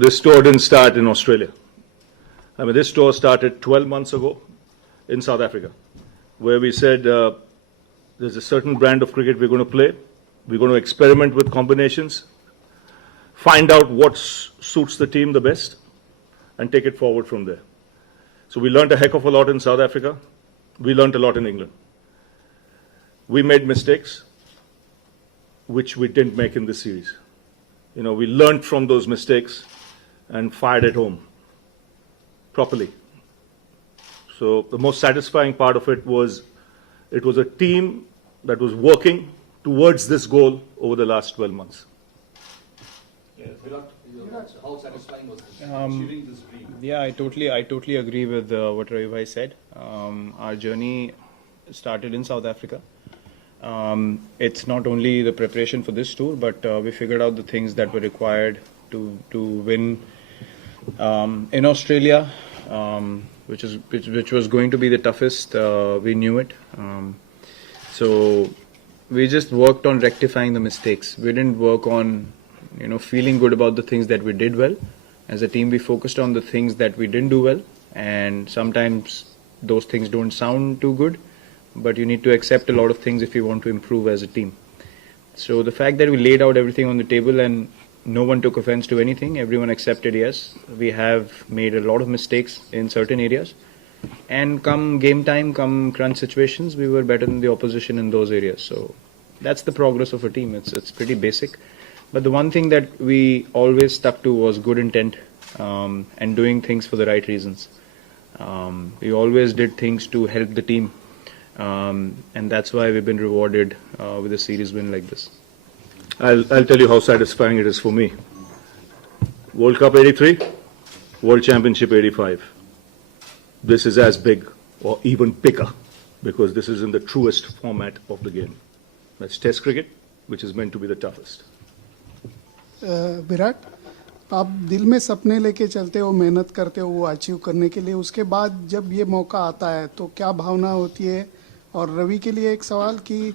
This tour didn't start in Australia. I mean, this tour started 12 months ago in South Africa, where we said there's a certain brand of cricket we're going to play. We're going to experiment with combinations, find out what suits the team the best, and take it forward from there. So we learned a heck of a lot in South Africa. We learned a lot in England. We made mistakes, which we didn't make in this series. You know, we learned from those mistakes and fired at home properly. So the most satisfying part of it was a team that was working towards this goal over the last 12 months. Yes. Virat, how satisfying was this, achieving this dream? Yeah, I totally agree with what Ravi bhai said. Our journey started in South Africa. It's not only the preparation for this tour, but we figured out the things that were required to win in Australia, which was going to be the toughest. We knew it. So we just worked on rectifying the mistakes. We didn't work on, feeling good about the things that we did well. As a team, we focused on the things that we didn't do well, and sometimes those things don't sound too good, but you need to accept a lot of things if you want to improve as a team. So the fact that we laid out everything on the table and no one took offense to anything, everyone accepted, yes, we have made a lot of mistakes in certain areas, and come game time, come crunch situations, we were better than the opposition in those areas. So that's the progress of a team. It's pretty basic. But the one thing that we always stuck to was good intent and doing things for the right reasons. We always did things to help the team, and that's why we've been rewarded with a series win like this. I'll tell you how satisfying it is for me. World Cup 83, World Championship 85. This is as big or even bigger because this is in the truest format of the game. That's Test cricket, which is meant to be the toughest. Virat, आप दिल में सपने लेके चलते हो, मेहनत करते हो वो अचीव करने के लिए, उसके बाद जब ये मौका आता है तो क्या भावना होती है? और रवि के लिए एक सवाल कि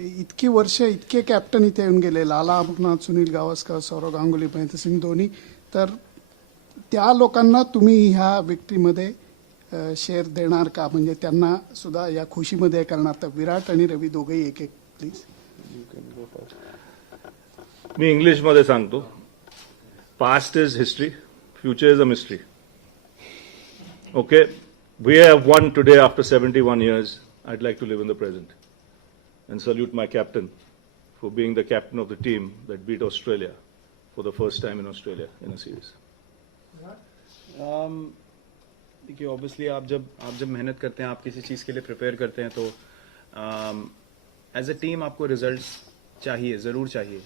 इतकी वर्ष इतके कॅप्टन इथे येऊन गेले, लाला अमरनाथ, सुनील गावस्कर, सौरव गांगुली, महेंद्रसिंग धोनी, तर त्या लोकांना तुम्ही ह्या विक्ट्रीमध्ये शेअर देणार का? म्हणजे त्यांना सुद्धा या खुशीमध्ये करणार? तर विराट आणि रवी दोघेही एक एक प्लीज. मी इंग्लिश मध्ये सांगतो, past is history, future is a mystery. Okay, we have won today after 71 years. I'd like to live in the present and salute my captain for being the captain of the team that beat Australia for the first time in Australia in a series. देखिए, obviously आप जब मेहनत करते हैं, आप किसी चीज़ के लिए प्रिपेयर करते हैं, तो एज अ टीम आपको रिजल्ट्स चाहिए, ज़रूर चाहिए.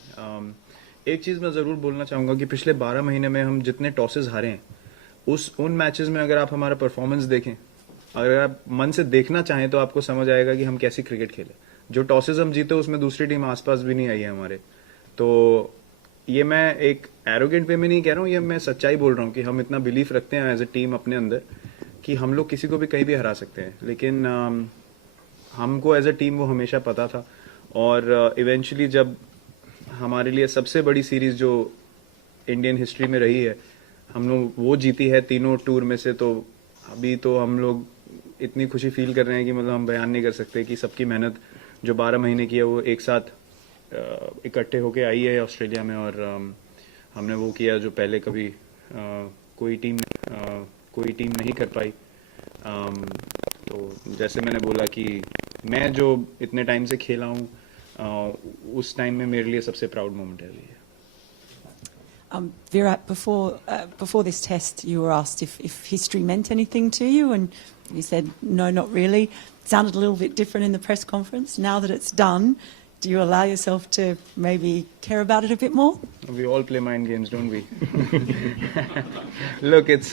एक चीज़ मैं ज़रूर बोलना चाहूँगा कि पिछले 12 महीने में हम जितने टॉसेस हारे हैं, उन मैचेस में अगर आप हमारा परफॉर्मेंस देखें, अगर आप मन से देखना चाहें, तो आपको समझ आएगा कि हम कैसी क्रिकेट खेले. जो टॉसेस हम जीते उसमें दूसरी टीम आसपास भी नहीं आई है हमारे. तो ये मैं एक एरोगेंट वे में नहीं कह रहा हूँ, ये मैं सच्चाई बोल रहा हूँ कि हम इतना बिलीफ रखते हैं एज ए टीम अपने अंदर कि हम लोग किसी को भी कहीं भी हरा सकते हैं. लेकिन हमको एज ए टीम वो हमेशा पता था, और इवेंचुअली जब हमारे लिए सबसे बड़ी सीरीज जो इंडियन हिस्ट्री में रही है, हम लोग वो जीती है तीनों टूर में से, तो अभी तो हम लोग इतनी खुशी फील कर रहे हैं कि मतलब हम बयान नहीं कर सकते कि सबकी मेहनत जो 12 महीने की है वो एक साथ इकट्ठे होके आई है ऑस्ट्रेलिया में, और हमने वो किया जो पहले कभी कोई टीम नहीं कर पाई. तो जैसे मैंने बोला कि मैं जो इतने टाइम से खेला हूँ, उस टाइम में मेरे लिए सबसे प्राउड मोमेंट है ये. Virat, before this test, you were asked if history meant anything to you, and you said no, not really. It sounded a little bit different in the press conference. Now that it's done, do you allow yourself to maybe care about it a bit more? We all play mind games, don't we? Look, it's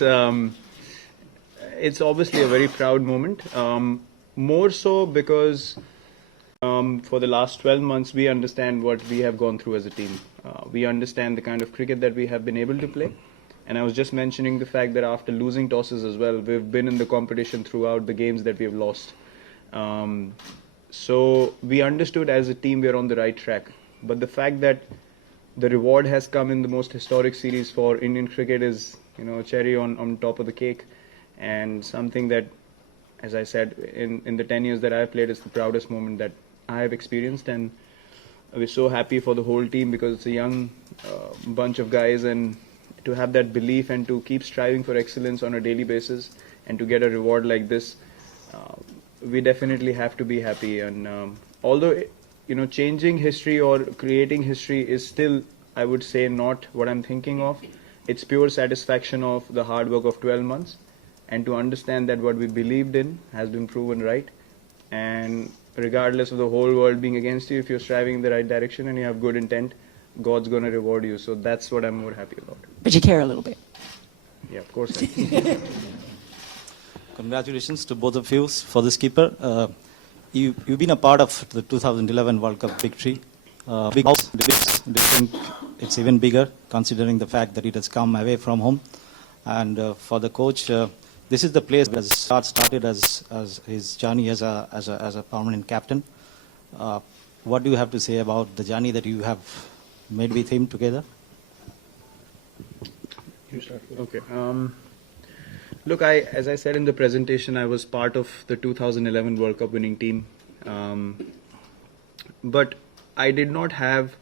obviously a very proud moment. More so because for the last 12 months, we understand what we have gone through as a team. We understand the kind of cricket that we have been able to play. And I was just mentioning the fact that after losing tosses as well, we've been in the competition throughout the games that we've lost. So we understood as a team we are on the right track. But the fact that the reward has come in the most historic series for Indian cricket is, cherry on top of the cake, and something that, as I said, in the 10 years that I've played, is the proudest moment that I have experienced, and we're so happy for the whole team because it's a young bunch of guys, and to have that belief and to keep striving for excellence on a daily basis and to get a reward like this, we definitely have to be happy. And although changing history or creating history is still, I would say, not what I'm thinking of. It's pure satisfaction of the hard work of 12 months and to understand that what we believed in has been proven right. And regardless of the whole world being against you, if you're striving in the right direction and you have good intent, God's going to reward you. So that's what I'm more happy about. But you care a little bit. Yeah, of course I do. Congratulations to both of you for this keeper. You've been a part of the 2011 World Cup victory. Big house, different, it's even bigger considering the fact that it has come away from home. And for the coach, this is the place where started as his journey as a permanent captain. What do you have to say about the journey that you have made with him together? You start. Okay. Look, as I said in the presentation, I was part of the 2011 World Cup winning team. But I did not have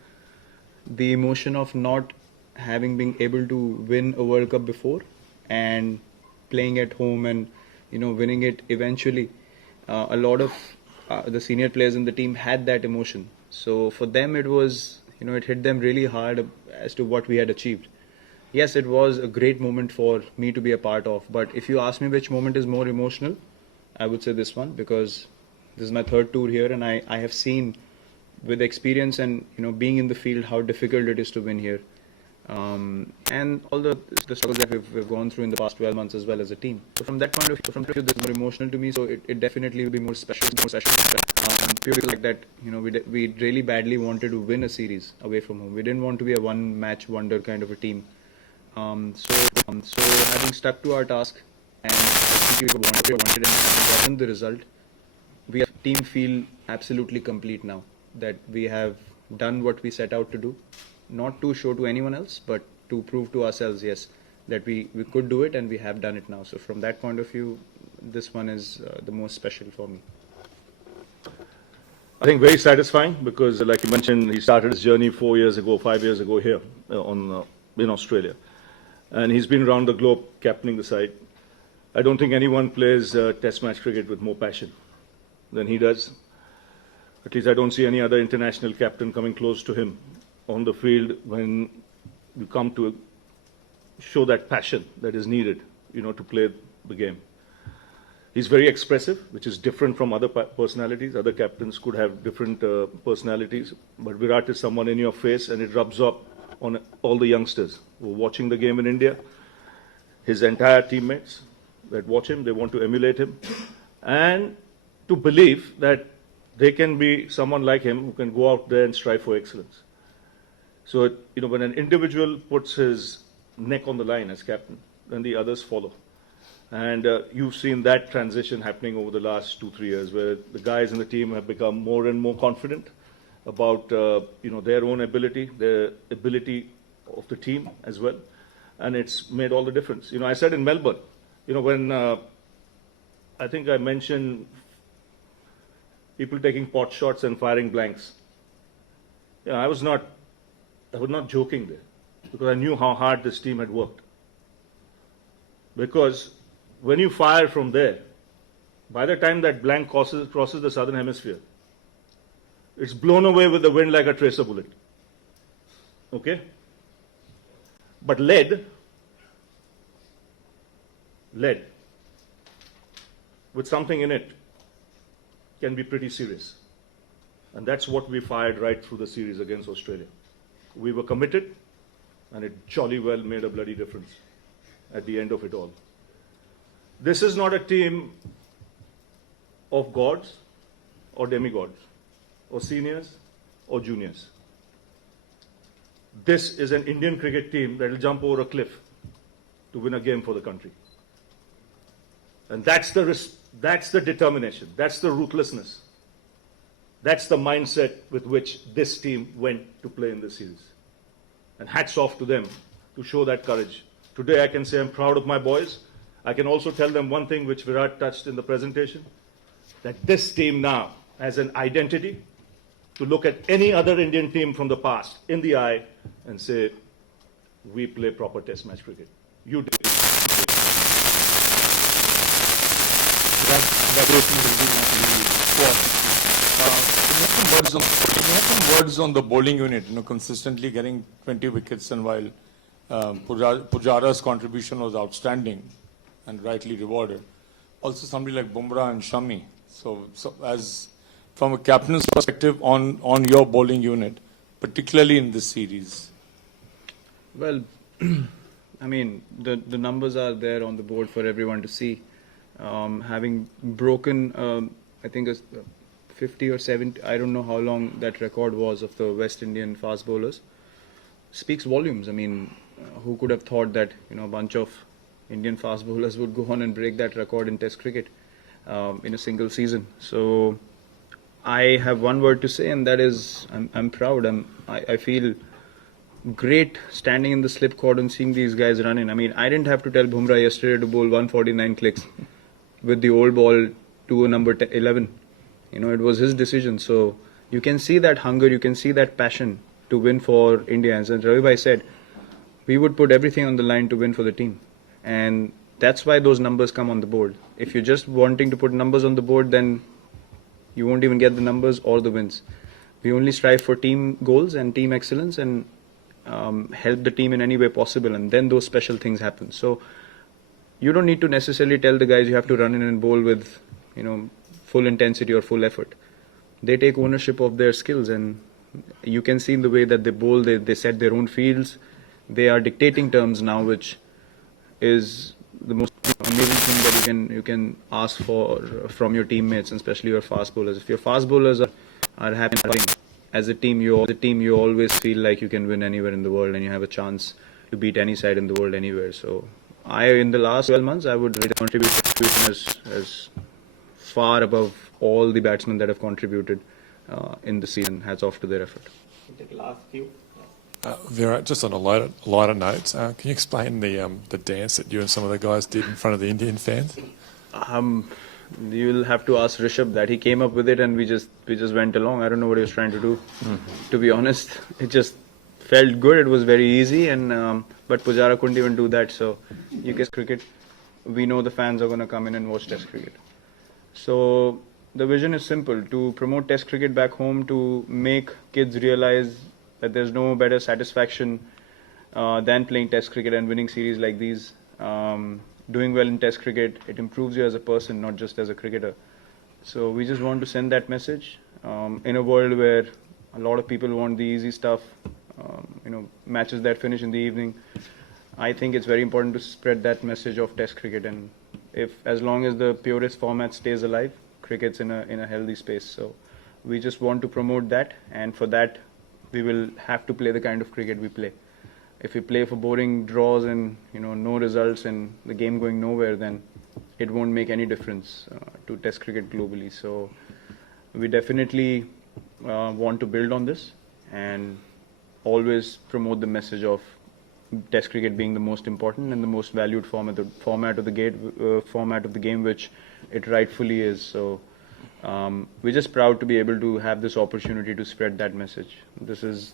the emotion of not having been able to win a World Cup before and playing at home and winning it eventually. A lot of the senior players in the team had that emotion. So for them it was, it hit them really hard as to what we had achieved. Yes, it was a great moment for me to be a part of, but if you ask me which moment is more emotional, I would say this one, because this is my third tour here and I have seen with experience and being in the field how difficult it is to win here. And all the struggles that we've gone through in the past 12 months as well as a team. So from that point of view, this is more emotional to me, so it definitely will be more special. Purely like that, we really badly wanted to win a series away from home. We didn't want to be a one-match wonder kind of a team. So having stuck to our task and executed what we wanted and having gotten the result, we as a team feel absolutely complete now that we have done what we set out to do. Not to show to anyone else, but to prove to ourselves, yes, that we could do it and we have done it now. So from that point of view, this one is the most special for me. I think very satisfying because, like you mentioned, he started his journey 5 years ago here in Australia. And he's been around the globe captaining the side. I don't think anyone plays test match cricket with more passion than he does. At least I don't see any other international captain coming close to him on the field when you come to show that passion that is needed, to play the game. He's very expressive, which is different from other personalities. Other captains could have different personalities, but Virat is someone in your face and it rubs up on all the youngsters who are watching the game in India. His entire teammates that watch him, they want to emulate him and to believe that they can be someone like him who can go out there and strive for excellence. So, when an individual puts his neck on the line as captain, then the others follow. And you've seen that transition happening over the last 2-3 years, where the guys in the team have become more and more confident about, their own ability, the ability of the team as well. And it's made all the difference. I said in Melbourne, when I think I mentioned people taking pot shots and firing blanks. I was not joking there because I knew how hard this team had worked. Because when you fire from there, by the time that blank crosses the southern hemisphere, it's blown away with the wind like a tracer bullet. Okay? But lead with something in it can be pretty serious. And that's what we fired right through the series against Australia. We were committed, and it jolly well made a bloody difference at the end of it all. This is not a team of gods or demigods, or seniors or juniors. This is an Indian cricket team that will jump over a cliff to win a game for the country. And that's the determination, that's the ruthlessness, that's the mindset with which this team went to play in this series. And hats off to them to show that courage. Today I can say I'm proud of my boys. I can also tell them one thing which Virat touched in the presentation, that this team now has an identity to look at any other Indian team from the past in the eye and say, we play proper test match cricket. You did. Congratulations some words on the bowling unit, consistently getting 20 wickets, and while Pujara's contribution was outstanding and rightly rewarded. Also somebody like Bumrah and Shami. So as from a captain's perspective on your bowling unit, particularly in this series. Well, I mean, the numbers are there on the board for everyone to see. Having broken, I think, 50 or 70, I don't know how long that record was of the West Indian fast bowlers, speaks volumes. I mean, who could have thought that, a bunch of Indian fast bowlers would go on and break that record in Test cricket in a single season. So I have one word to say, and that is I'm proud. I feel great standing in the slip cordon, seeing these guys run in. I mean, I didn't have to tell Bumrah yesterday to bowl 149 clicks with the old ball to a number 11. It was his decision. So you can see that hunger, you can see that passion to win for India. As Ravi Bhai said, we would put everything on the line to win for the team. And that's why those numbers come on the board. If you're just wanting to put numbers on the board, then you won't even get the numbers or the wins. We only strive for team goals and team excellence and help the team in any way possible, and then those special things happen. So you don't need to necessarily tell the guys you have to run in and bowl with, full intensity or full effort. They take ownership of their skills, and you can see in the way that they bowl, they set their own fields. They are dictating terms now, which is the most amazing thing that you can ask for from your teammates, and especially your fast bowlers. If your fast bowlers are happy as a team, you always feel like you can win anywhere in the world, and you have a chance to beat any side in the world anywhere. So in the last 12 months, I would rate the contribution as far above all the batsmen that have contributed in the season. Hats off to their effort. Virat, just on a lighter note, can you explain the dance that you and some of the guys did in front of the Indian fans? You'll have to ask Rishabh that. He came up with it, and we just went along. I don't know what he was trying to do. To be honest, it just felt good. It was very easy, and but Pujara couldn't even do that. So you guess cricket. We know the fans are going to come in and watch Test cricket. So the vision is simple: to promote Test cricket back home, to make kids realize that there's no better satisfaction than playing Test cricket and winning series like these. Doing well in Test cricket, it improves you as a person, not just as a cricketer. So we just want to send that message in a world where a lot of people want the easy stuff, matches that finish in the evening. I think it's very important to spread that message of Test cricket, and as long as the purest format stays alive, cricket's in a healthy space. So we just want to promote that, and for that we will have to play the kind of cricket we play. If we play for boring draws and no results and the game going nowhere, then it won't make any difference to Test cricket globally. So we definitely want to build on this and always promote the message of Test cricket being the most important and the most valued format of the game, which it rightfully is. So we're just proud to be able to have this opportunity to spread that message. This is,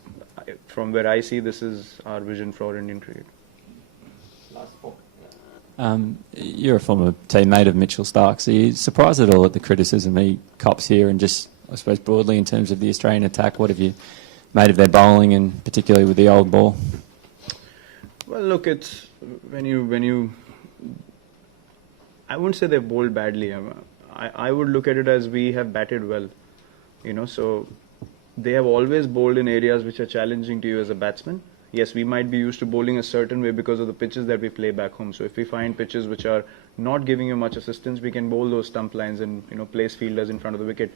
from where I see, this is our vision for Indian cricket. You're a former teammate of Mitchell Stark's. Are you surprised at all at the criticism he cops here, and just, I suppose, broadly in terms of the Australian attack? What have you made of their bowling, and particularly with the old ball? Well, look, it's when you I wouldn't say they've bowled badly. I would look at it as we have batted well, so they have always bowled in areas which are challenging to you as a batsman. Yes, we might be used to bowling a certain way because of the pitches that we play back home. So if we find pitches which are not giving you much assistance, we can bowl those stump lines and place fielders in front of the wicket.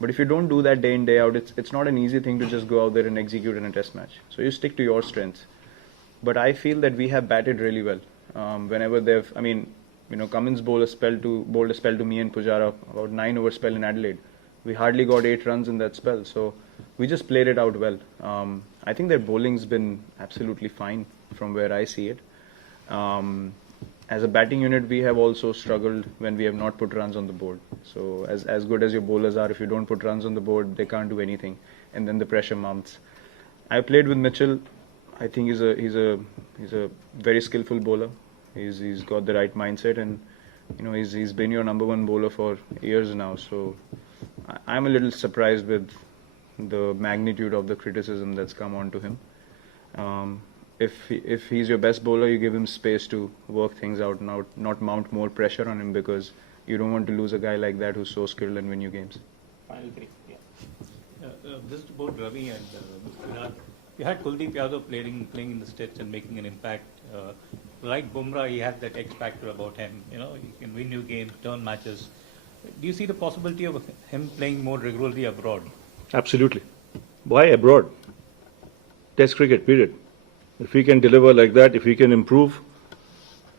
But if you don't do that day in, day out, it's not an easy thing to just go out there and execute in a test match. So you stick to your strengths. But I feel that we have batted really well. Whenever Cummins bowled a spell to me and Pujara, about 9-over spell in Adelaide. We hardly got 8 runs in that spell. So we just played it out well. I think their bowling's been absolutely fine from where I see it. As a batting unit, we have also struggled when we have not put runs on the board. So as good as your bowlers are, if you don't put runs on the board, they can't do anything, and then the pressure mounts. I played with Mitchell. I think he's a very skillful bowler. He's got the right mindset, and he's been your number one bowler for years now. So I'm a little surprised with the magnitude of the criticism that's come onto him. If he's your best bowler, you give him space to work things out, not mount more pressure on him, because you don't want to lose a guy like that who's so skilled and win you games. Final three. Yeah. Just about Ravi and Virat. You had Kuldeep Yadav playing in the States and making an impact. Like Bumrah, he had that X factor about him. He can win you games, turn matches. Do you see the possibility of him playing more regularly abroad? Absolutely. Why abroad? Test cricket, period. If he can deliver like that, if he can improve,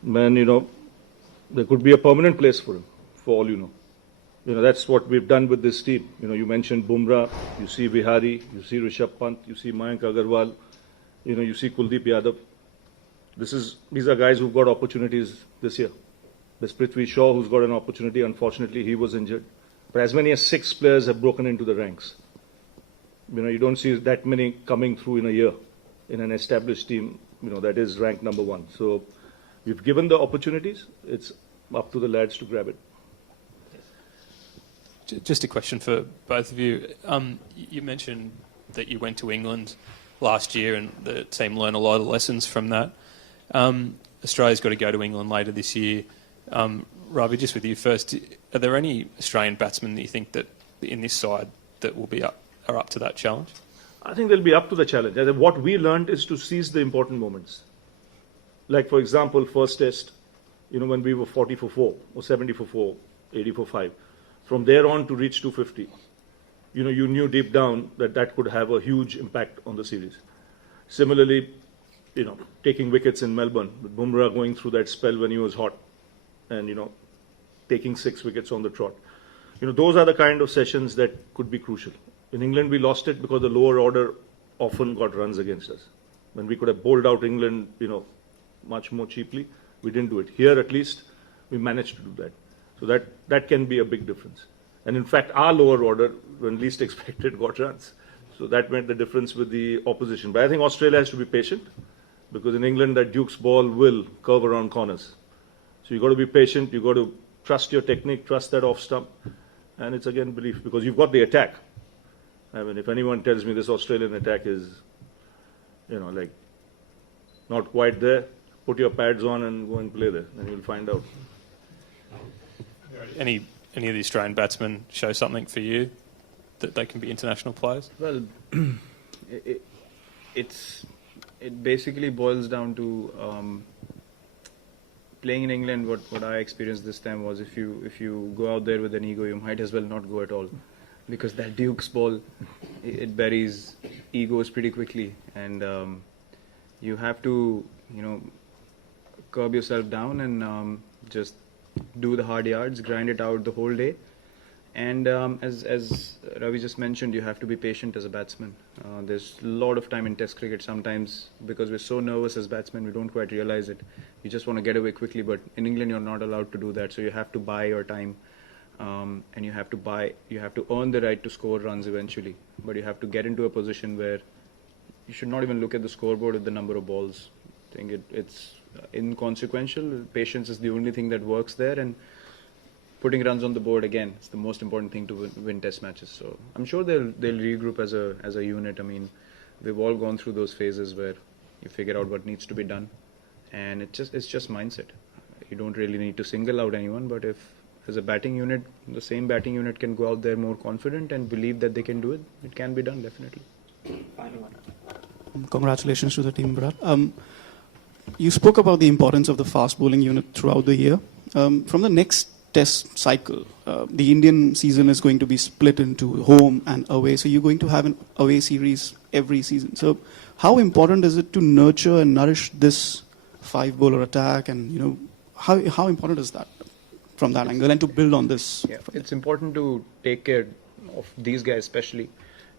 man, there could be a permanent place for him, for all you know. That's what we've done with this team. You mentioned Bumrah, you see Vihari, you see Rishabh Pant, you see Mayank Agarwal, you see Kuldeep Yadav. These are guys who've got opportunities this year. There's Prithvi Shaw, who's got an opportunity. Unfortunately, he was injured. But as many as 6 players have broken into the ranks. You don't see that many coming through in a year in an established team, that is ranked number 1. So we've given the opportunities. It's up to the lads to grab it. Just a question for both of you. You mentioned that you went to England last year and the team learned a lot of lessons from that. Australia's got to go to England later this year. Ravi, just with you first, are there any Australian batsmen that you think that in this side that will be are up to that challenge? I think they'll be up to the challenge. And what we learned is to seize the important moments. Like, for example, first test, when we were 40 for 4 or 70 for 4, 80 for 5. From there on to reach 250, you knew deep down that could have a huge impact on the series. Similarly, taking wickets in Melbourne, with Bumrah going through that spell when he was hot and, taking 6 wickets on the trot. Those are the kind of sessions that could be crucial. In England, we lost it because the lower order often got runs against us. When we could have bowled out England, much more cheaply, we didn't do it. Here, at least, we managed to do that. So that can be a big difference. And in fact, our lower order, when least expected, got runs. So that made the difference with the opposition. But I think Australia has to be patient, because in England, that Duke's ball will curve around corners. So you've got to be patient. You've got to trust your technique, trust that off stump. And it's again belief, because you've got the attack. I mean, if anyone tells me this Australian attack is, not quite there, put your pads on and go and play there, and you'll find out. Any of the Australian batsmen show something for you that they can be international players? Well, it basically boils down to playing in England. What I experienced this time was if you go out there with an ego, you might as well not go at all, because that Duke's ball, it buries egos pretty quickly, and you have to curb yourself down and just do the hard yards, grind it out the whole day. And as Ravi just mentioned, you have to be patient as a batsman. There's a lot of time in Test cricket. Sometimes, because we're so nervous as batsmen, we don't quite realize it. You just want to get away quickly, but in England, you're not allowed to do that. So you have to buy your time, and you have to earn the right to score runs eventually. But you have to get into a position where you should not even look at the scoreboard at the number of balls. I think it's inconsequential. Patience is the only thing that works there, and putting runs on the board again is the most important thing to win Test matches. So I'm sure they'll regroup as a unit. I mean, we've all gone through those phases where you figure out what needs to be done, and it's just mindset. You don't really need to single out anyone, but if as a batting unit, the same batting unit can go out there more confident and believe that they can do it, it can be done definitely. Final one. Congratulations to the team, Virat. You spoke about the importance of the fast bowling unit throughout the year. From the next Test cycle, the Indian season is going to be split into home and away. So you're going to have an away series every season. So how important is it to nurture and nourish this 5-bowler attack? And how important is that from that angle, and to build on this? Yeah, it's important to take care of these guys, especially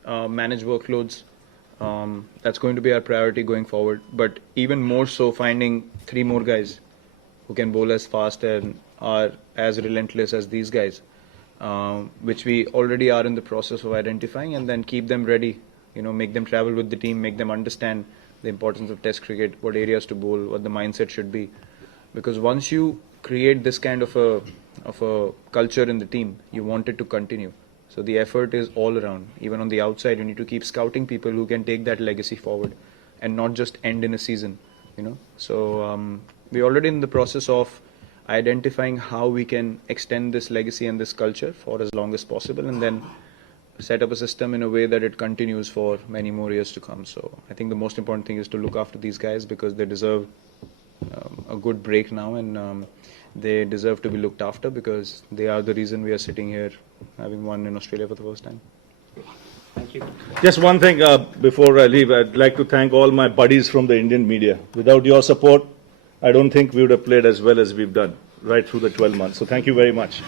manage workloads. That's going to be our priority going forward. But even more so, finding 3 more guys who can bowl as fast and are as relentless as these guys, which we already are in the process of identifying, and then keep them ready. Make them travel with the team, make them understand the importance of Test cricket, what areas to bowl, what the mindset should be. Because once you create this kind of a culture in the team, you want it to continue. So the effort is all around. Even on the outside, you need to keep scouting people who can take that legacy forward and not just end in a season. So we're already in the process of identifying how we can extend this legacy and this culture for as long as possible, and then set up a system in a way that it continues for many more years to come. So I think the most important thing is to look after these guys, because they deserve a good break now, and they deserve to be looked after, because they are the reason we are sitting here having won in Australia for the first time. Thank you. Just one thing before I leave, I'd like to thank all my buddies from the Indian media. Without your support, I don't think we would have played as well as we've done right through the 12 months. So thank you very much.